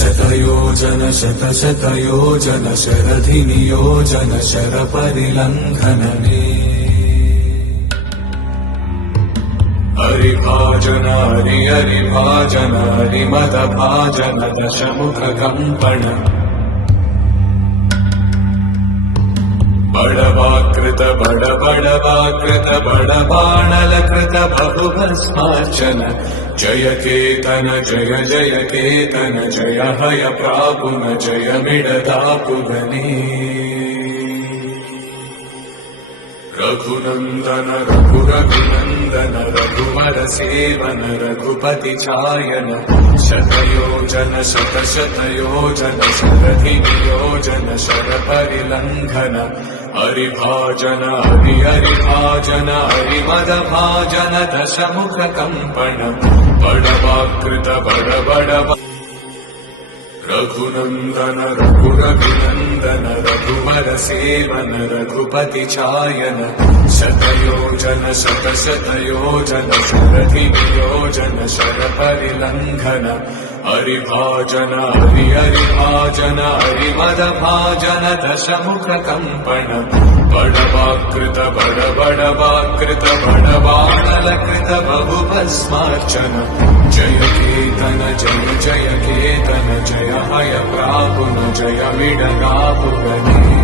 शतयोजन शतशतयोजन शरधिनियोजन शरपरिलङ्घनने हरिभाजन हरिभाजन हरिमदभाजन दशमुखकम्पण बडवाकृत बडवाकृत बडबाणलकृत बहुभस्मार्चन जय केतन जय जय केतन जय हय प्रापुन जय मिडदापुगने रघुनंदन रघुनंदन रघुवर सेवन रघुपति चायन शतयोजन शतशतयोजन शरधिनियोजन शरपरिलङ्घन हरिभाजन हरिभाजन हरिमदभाजन दशमुखकम्पण बडवाकृत बडबडवा रघुनंदन रघुनंदन रघुवर सेवन रघुपति चायन शतयोजन शतशतयोजन शरधिनियोजन शरपरिलङ्घन हरिभाजन हरिभाजन हरिमदभाजन दशमुखकम्पण बडवाकृत बडवाकृत बडबाणलकृत बहुभस्मार्चन जय केतन जय जय केतन जय हय प्रापुन जय मिडदापुगने